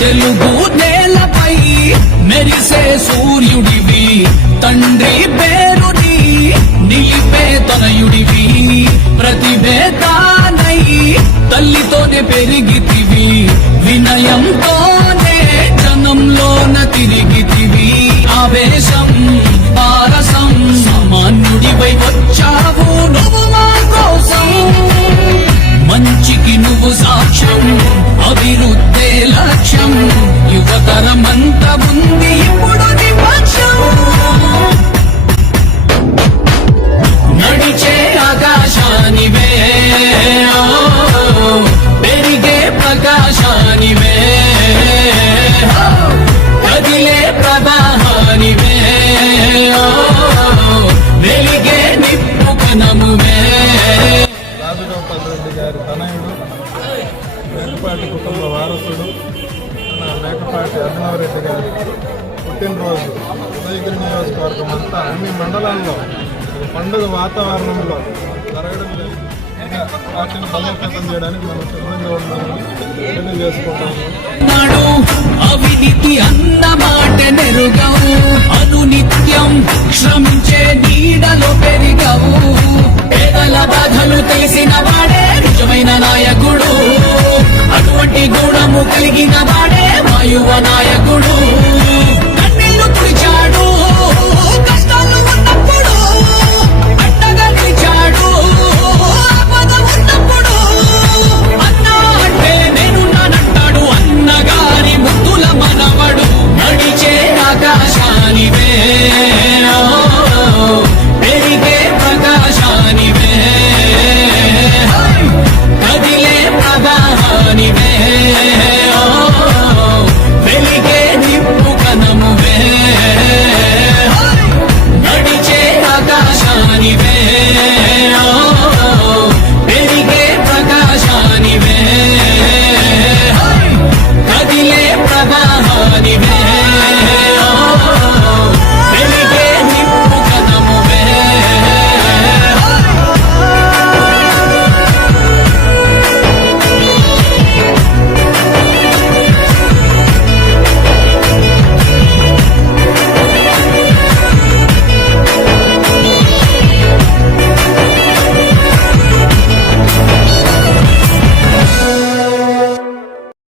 తెలుగు నేలపై మెరిసే సూర్యుడివి, తండ్రి పేరుని నిలిపే తనయుడివి, ప్రతిభేదానై తల్లితోనే పెరిగితివి, వినయంతోనే జనంలోన తిరిగితివి, ఆవేశం పారసం సామాన్యుడివై వచ్చావు నువ్వు మా కోసం, మంచికి నువ్వు సాక్ష్యం, అభివృద్ధే లక్ష్యం, యువతరమంత ఉంది ఇప్పుడు నీ పక్షం, నడిచే ఆకాశానివే పెరిగే ప్రకాశానివే, కదిలే ప్రవాహానివే వెలిగే నిప్పు కణమువే. రాజగోపాల్ రెడ్డి గారి తనయుడు, మేకపాటి కుటుంబ వారసుడు మేకపాటి అభినవరెడ్డి గారి పుట్టినరోజు ఉదయగిరి నియోజకవర్గం అంతా అన్ని మండలాల్లో పండుగ వాతావరణంలో జరగడం జరిగింది. పార్టీని బలోపేతం చేయడానికి మనం సిద్ధంగా ఉన్నామని తెలియజేసుకుంటాము. అవినీతి అన్న మాట నెరుగవు, అనునిత్యం శ్రమించే నీడలో పెరిగవు, పేదల బాధలు తెలిసిన వాడే నిజమైన నాయకుడు, అటువంటి గుణము కలిగిన వాడే మా యువ నాయకుడు.